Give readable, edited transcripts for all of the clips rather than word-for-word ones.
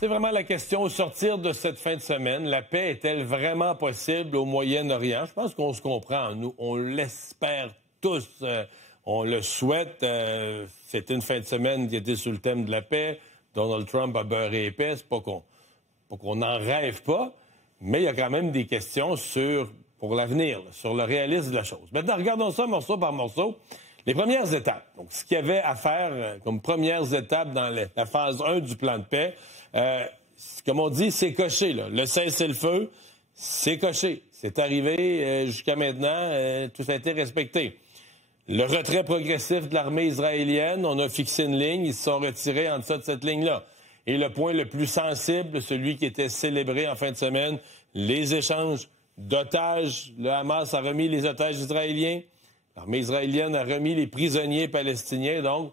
C'est vraiment la question au sortir de cette fin de semaine. La paix est-elle vraiment possible au Moyen-Orient? Je pense qu'on se comprend. Nous, on l'espère tous. On le souhaite. C'était une fin de semaine qui était sous le thème de la paix. Donald Trump a beurré épais. C'est pas qu'on n'en rêve pas, mais il y a quand même des questions pour l'avenir, sur le réalisme de la chose. Maintenant, regardons ça morceau par morceau. Les premières étapes. Donc, ce qu'il y avait à faire comme premières étapes dans la phase 1 du plan de paix, comme on dit, c'est coché. Là. Le cessez-le-feu, c'est coché. C'est arrivé jusqu'à maintenant, tout a été respecté. Le retrait progressif de l'armée israélienne, on a fixé une ligne, ils se sont retirés en deçà de cette ligne-là. Et le point le plus sensible, celui qui était célébré en fin de semaine, les échanges d'otages. Le Hamas a remis les otages israéliens. L'armée israélienne a remis les prisonniers palestiniens. Donc,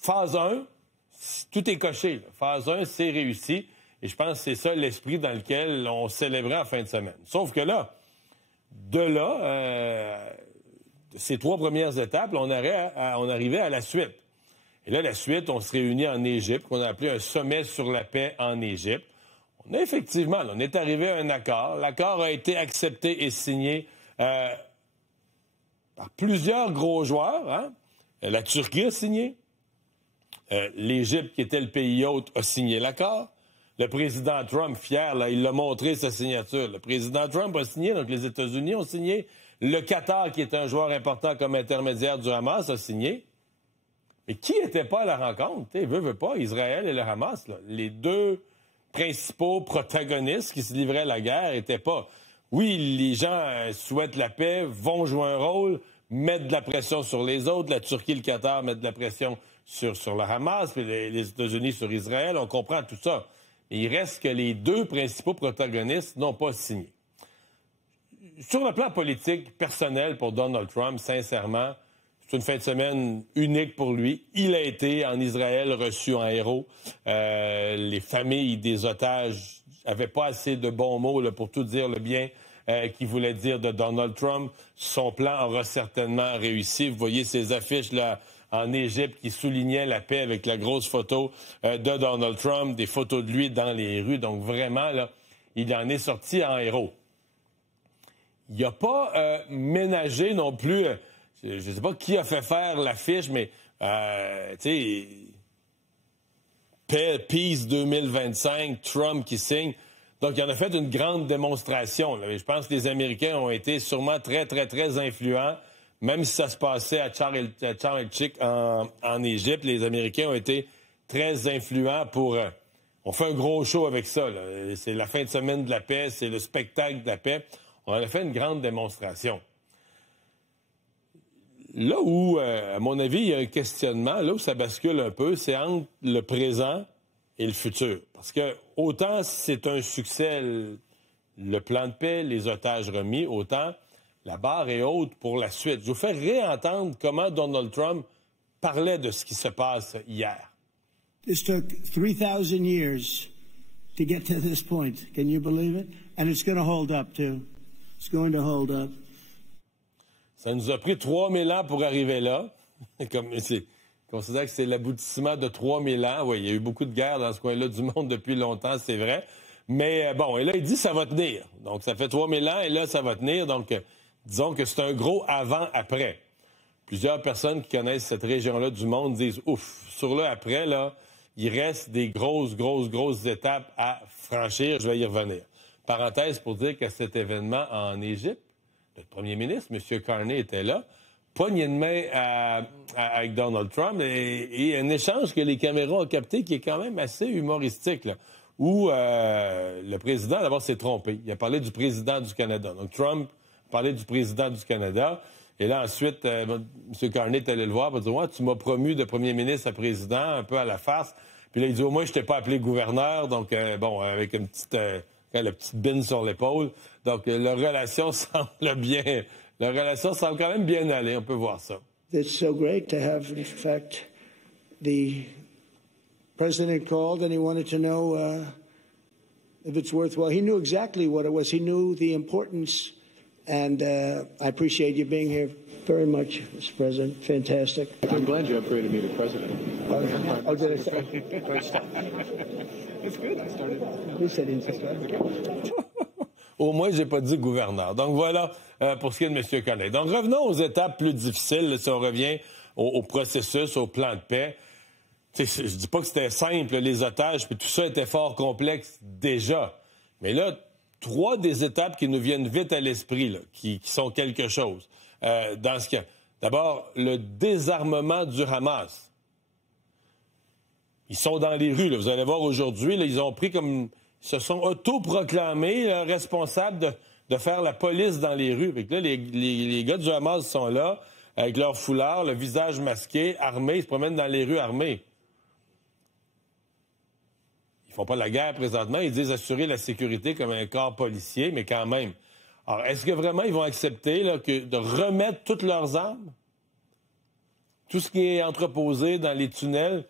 phase 1, tout est coché. Là. Phase 1, c'est réussi. Et je pense que c'est ça l'esprit dans lequel on célébrait en fin de semaine. Sauf que là, ces 3 premières étapes, on arrivait à la suite. Et là, la suite, on se réunit en Égypte, qu'on a appelé un sommet sur la paix en Égypte. On est arrivé à un accord. L'accord a été accepté et signé par plusieurs gros joueurs. Hein? La Turquie a signé. L'Égypte, qui était le pays hôte, a signé l'accord. Le président Trump, fier, là, il l'a montré, sa signature. Le président Trump a signé, donc les États-Unis ont signé. Le Qatar, qui est un joueur important comme intermédiaire du Hamas, a signé. Mais qui n'était pas à la rencontre? Veut pas, Israël et le Hamas, là. Les 2 principaux protagonistes qui se livraient à la guerre n'étaient pas. Oui, les gens souhaitent la paix, vont jouer un rôle, mettre de la pression sur les autres. La Turquie et le Qatar mettent de la pression sur le Hamas, puis les États-Unis sur Israël. On comprend tout ça. Mais il reste que les 2 principaux protagonistes n'ont pas signé. Sur le plan politique, personnel pour Donald Trump, sincèrement, c'est une fin de semaine unique pour lui. Il a été en Israël reçu en héros. Les familles des otages n'avaient pas assez de bons mots là, pour tout dire le bien qu'il voulait dire de Donald Trump. Son plan aura certainement réussi. Vous voyez ces affiches là en Égypte qui soulignaient la paix avec la grosse photo de Donald Trump, des photos de lui dans les rues. Donc vraiment, là, il en est sorti en héros. Il n'a pas ménagé non plus... je ne sais pas qui a fait faire l'affiche, mais, tu sais, Peace 2025, Trump qui signe. Donc, il en a fait une grande démonstration. Là. Et je pense que les Américains ont été sûrement très, très, très influents. Même si ça se passait à Sharm el-Sheikh en Égypte, les Américains ont été très influents pour... on fait un gros show avec ça. Là. C'est la fin de semaine de la paix, c'est le spectacle de la paix. On a fait une grande démonstration. Là où, à mon avis, il y a un questionnement, là où ça bascule un peu, c'est entre le présent et le futur. Parce que autant c'est un succès, le plan de paix, les otages remis, autant la barre est haute pour la suite. Je vous fais réentendre comment Donald Trump parlait de ce qui se passe hier. This took 3,000 years to get to this point. Can you believe it? And it's going to hold up, too. It's going to hold up. Ça nous a pris 3000 ans pour arriver là. Considère que c'est l'aboutissement de 3000 ans. Oui, il y a eu beaucoup de guerres dans ce coin-là du monde depuis longtemps, c'est vrai. Mais bon, et là, il dit ça va tenir. Donc, ça fait 3000 ans et là, ça va tenir. Donc, disons que c'est un gros avant-après. Plusieurs personnes qui connaissent cette région-là du monde disent « Ouf, sur le après, là, il reste des grosses étapes à franchir. » Je vais y revenir. Parenthèse pour dire qu'à cet événement en Égypte, le premier ministre, M. Carney, était là, poignée de main avec Donald Trump et un échange que les caméras ont capté qui est quand même assez humoristique, là, où le président, d'abord, s'est trompé. Il a parlé du président du Canada. Donc, Trump a parlé du président du Canada. Et là, ensuite, M. Carney est allé le voir pour dire « Ouais, tu m'as promu de premier ministre à président, un peu à la farce. » Puis là, il dit « Au moins, je t'ai pas appelé gouverneur. » Donc, avec une petite... la petite bine sur l'épaule. Donc, leur relation semble quand même bien aller. On peut voir ça. It's so great to have, in fact, the president called and he wanted to know if it's worthwhile. He knew exactly what it was. He knew the importance. And I appreciate you being here very much, Mr. President. Fantastic. I'm glad you upgraded me to president. I'll get it. Great stuff. Au moins, j'ai pas dit gouverneur. Donc voilà pour ce qui est de M. Koenig. Donc revenons aux étapes plus difficiles, là, si on revient au processus, au plan de paix. Je dis pas que c'était simple, les otages, puis tout ça était fort complexe déjà. Mais là, 3 des étapes qui nous viennent vite à l'esprit, là, qui sont quelque chose. Dans ce cas, d'abord, le désarmement du Hamas. Ils sont dans les rues, là. Vous allez voir aujourd'hui, là, ils ont pris comme... Ils se sont autoproclamés responsables de faire la police dans les rues. Fait que là, les gars du Hamas sont là, avec leur foulard, le visage masqué, armés, ils se promènent dans les rues armés. Ils font pas la guerre présentement, ils disent assurer la sécurité comme un corps policier, mais quand même. Alors, est-ce que vraiment ils vont accepter là, de remettre toutes leurs armes? Tout ce qui est entreposé dans les tunnels,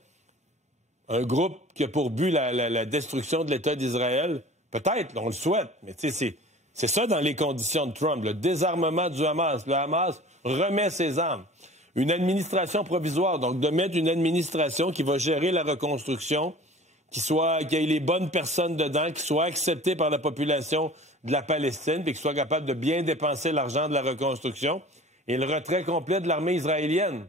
un groupe qui a pour but la destruction de l'État d'Israël? Peut-être, on le souhaite, mais tu sais, c'est ça dans les conditions de Trump, le désarmement du Hamas. Le Hamas remet ses armes. Une administration provisoire, donc de mettre une administration qui va gérer la reconstruction, qui ait les bonnes personnes dedans, qui soit acceptée par la population de la Palestine, puis qui soit capable de bien dépenser l'argent de la reconstruction, et le retrait complet de l'armée israélienne.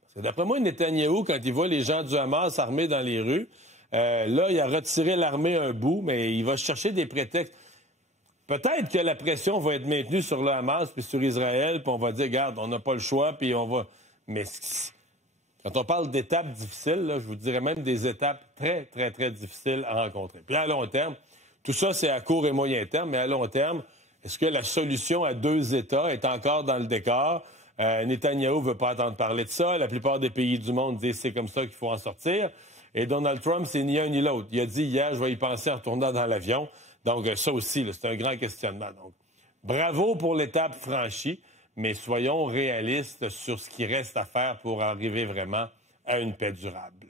Parce que d'après moi, Netanyahou, quand il voit les gens du Hamas armés dans les rues, là, il a retiré l'armée un bout, mais il va chercher des prétextes. Peut-être que la pression va être maintenue sur le Hamas puis sur Israël, puis on va dire, regarde, on n'a pas le choix, puis on va... Mais quand on parle d'étapes difficiles, là, je vous dirais même des étapes très, très, très difficiles à rencontrer. Puis à long terme, tout ça, c'est à court et moyen terme, mais à long terme, est-ce que la solution à 2 États est encore dans le décor? Netanyahou ne veut pas entendre parler de ça. La plupart des pays du monde disent c'est comme ça qu'il faut en sortir. Et Donald Trump, c'est ni un ni l'autre. Il a dit hier, je vais y penser en retournant dans l'avion. Donc ça aussi, là, c'est un grand questionnement. Donc, bravo pour l'étape franchie, mais soyons réalistes sur ce qui reste à faire pour arriver vraiment à une paix durable.